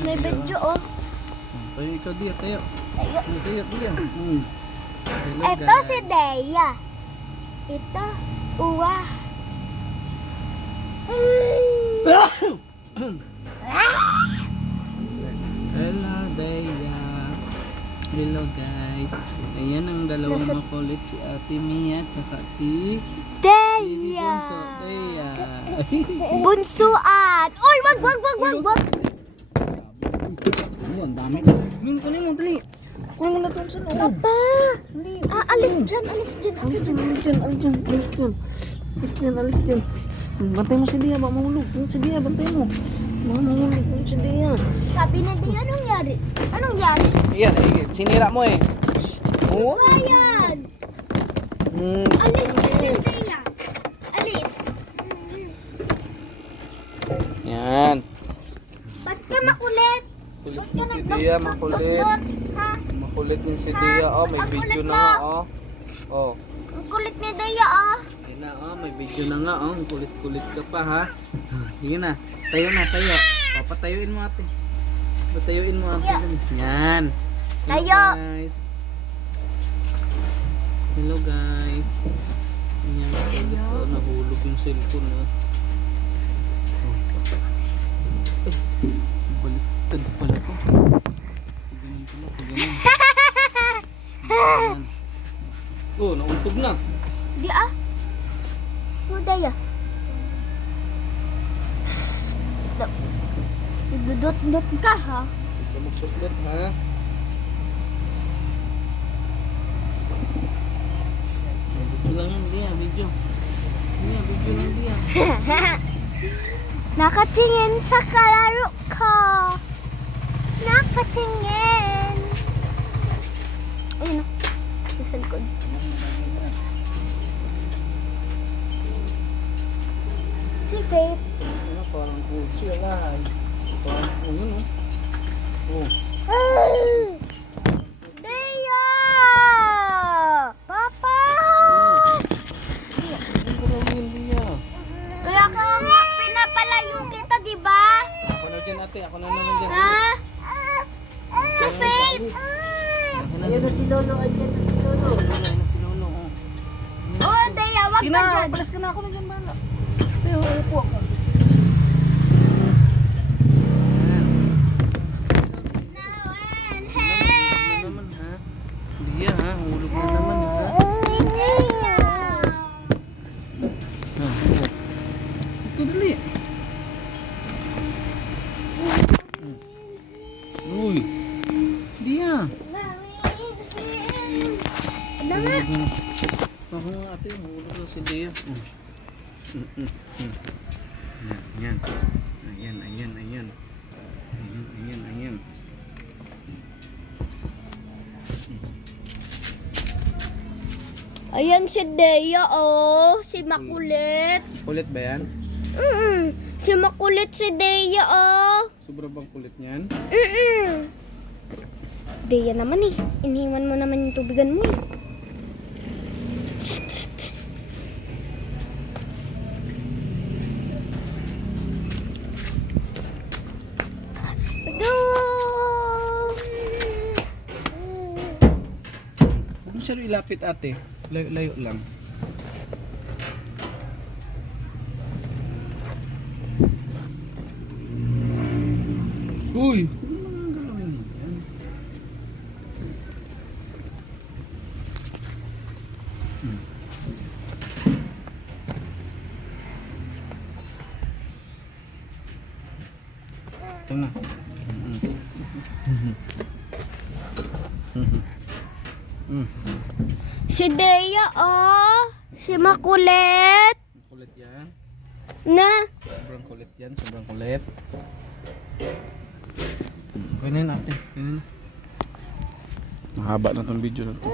May video oh. Tayo ikaw diya, tayo. Tayo. Tayo, diya. Hello, Ito guys. si Deya. Ito, Uwa. Hello, Deya. Hello, guys. Ayan ang dalawang makulit, si Ate Mia, tsaka si Deya. Bunso, Deya. Bunsuan. Uy, wag. Ang dami. Kunin mo, dali. Kunin mo na ito sa loob. Papa. Alis dyan. Alis dyan. Bantay mo si Dia, baka mahulog. Si Dia, bantay mo. Baka mahulog si Dia. Sabi na Deya, anong yari? Ayan, sinira mo eh. Oo. Ayan. Alis dyan, Deya. Alis. Yan. Ba't ka makulit? Kulit mo si Dia, makulit. Ha? Makulit yung si Dia. Oh, may Ang video kulit na nga, mo. oh. Oh. Ang kulit ni Deya ah. Ayun na, oh. May video na nga, oh. Kulit-kulit ka pa, ha. Sige na. Tayo na, tayo. Oh, patayuin mo ate. Patayuin mo ate. Yan. Hello, Tayo. guys. Hello, guys. Yan, kulit. Oh, nahulog yung cellphone, oh. Eh, baliktad pala ko. Ganun pala, ganun. Ganun. Oh, nauntog na. Di ah. Ano Deya? Dudot ka ha. Huwag ka magsuklit, ha? Video lang yan, Dia. Video. Dia, video lang, Dia. Nakatingin sa kalaro ko. Nakatingin. Ayun o. Sa likod. Si Faith. Ano, parang kutsi, alay. Parang, oh, yun, oh. Deya! Papa! Ano ba lang yun, Dia? Kaya ka nga pinapalayo kita, di ba? Ako na dyan, ate. Ako na naman dyan. Ha? Si Faith! Ayan na si Lolo. Ayan na si Lolo, oh. Oh, Deya, wag ka Sina, dyan. palas ka na ako na dyan, bala. Tayo, upo ako. Now and Hulog hand. na naman, ha? Dia, ha? Hulog na naman, ha? Si Deya. Ha, upo. Ito, dali. Uy. Dia. Ano nga? Ako nga ate, hulog na si Dia. Ayan. Ayan. Ayan si Deya, oh. Si Makulit. Kulit ba yan? Si Makulit si Deya, oh. Sobra bang kulit niyan? Deya naman eh. Iniwan mo naman yung tubigan mo eh. Huwag masyado ilapit ate. Layo lang. Uy! Ano naman galawin mo yan? Ito na. Si Deya, oh. Si Makulit. Kulit yan. Na. Sobrang kulit yan. Sobrang kulit. Ganyan natin. Mahaba na tong video na to.